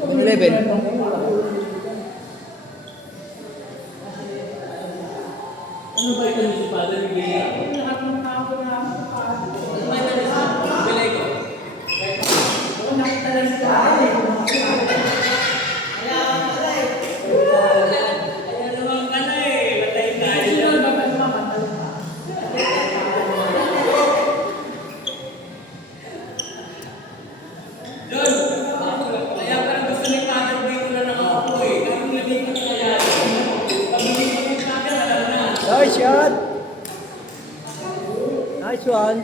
7-Eleven. Ano ba ito si Father Miguel? Lahat ng tao na ako. Ano ba ito si Bilay ko? Oo, nakita lang Kaya naman ka na eh. Matay tayo. Sino ba ba naman? John! Kaya parang gusto ni Father dito na nakaupo eh. Kaya nalipat na kaya. Pag nalipat ni Father, alam na. Nice shot! Nice one!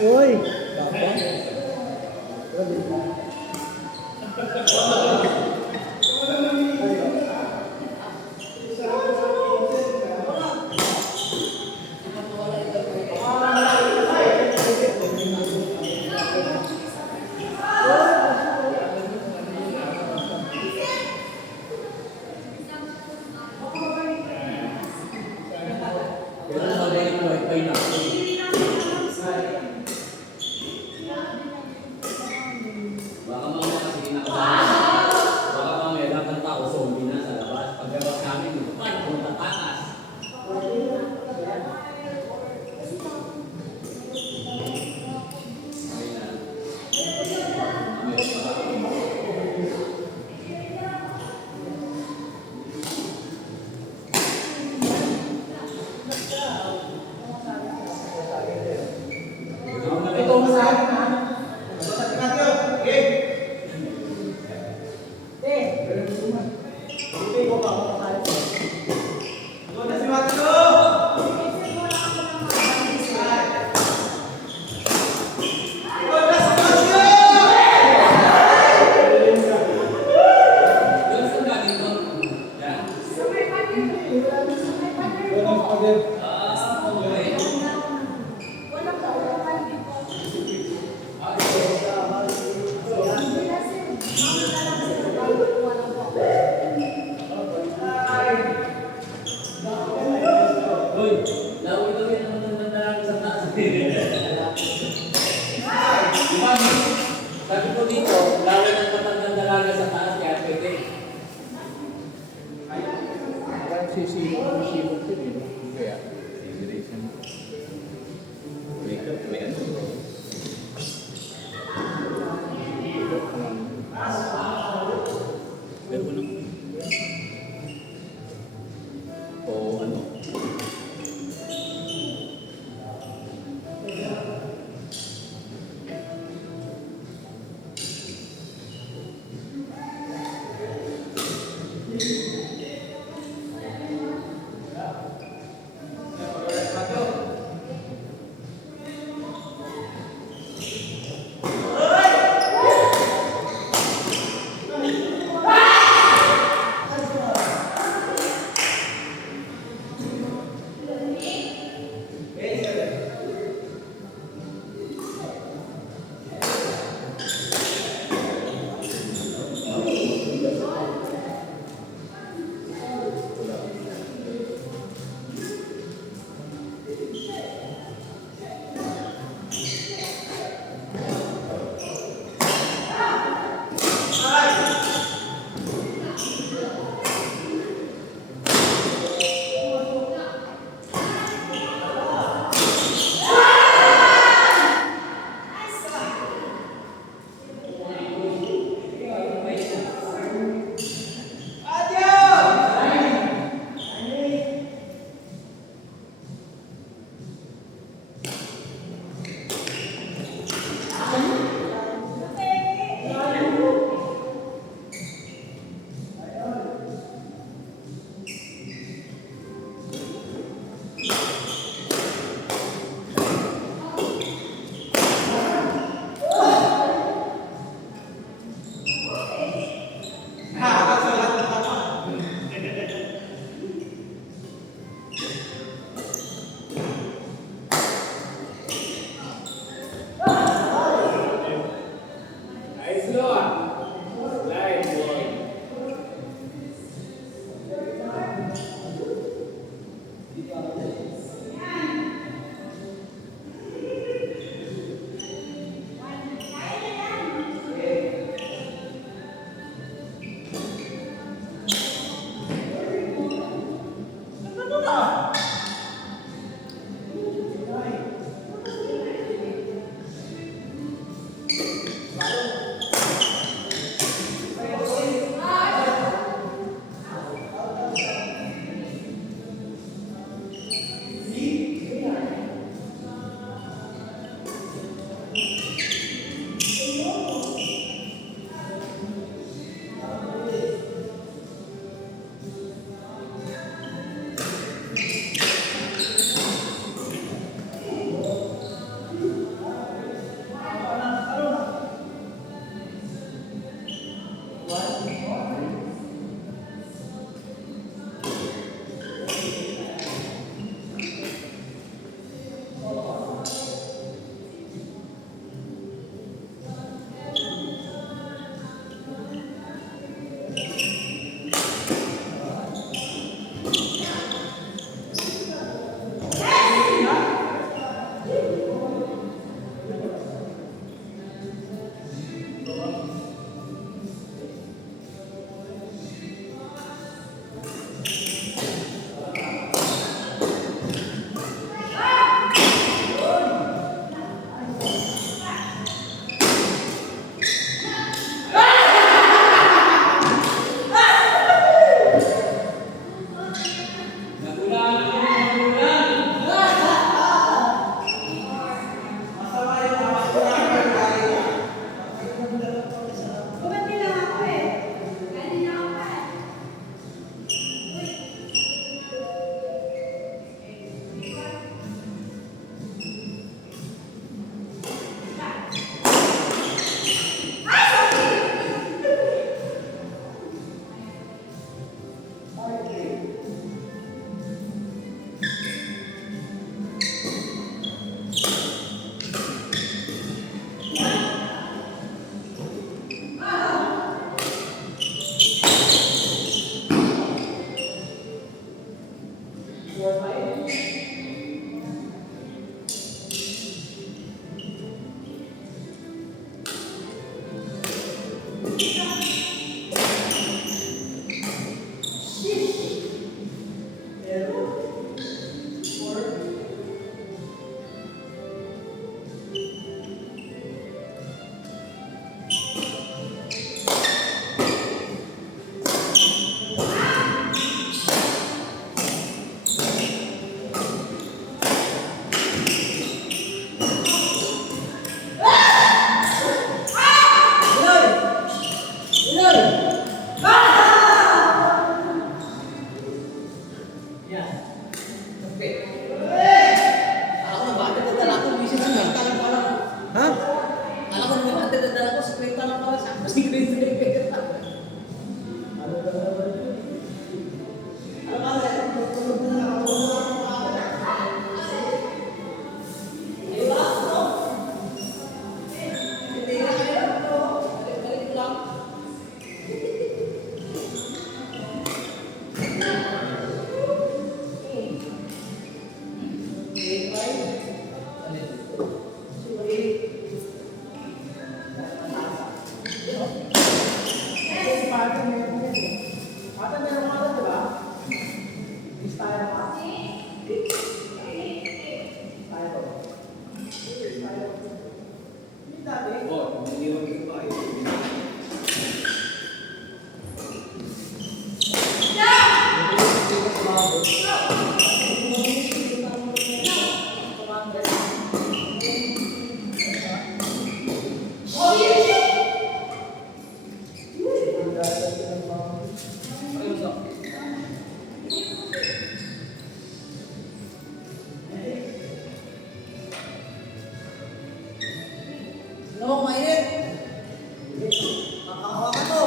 Uy! Pero mabalik mo ay pay na. Baka mamaya kasi kinakabahan. Baka mamaya lahat ng tao zombie na sa labas. Paglabas namin, punta taas. Ito mo sa akin, ha? Doon sa galing doon. Yan. Uy, lawin-lawin naman ng nandarang sa taas. Diba, sabi ko dito, lawin ang matandang dalaga sa taas, kaya pwede. Parang sisibot yun eh. Kaya, sisiration. May ano. Pero ko naman. O ano? mo, mainit. Hawakan mo.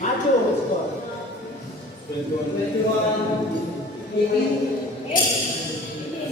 Macho, 21, 18.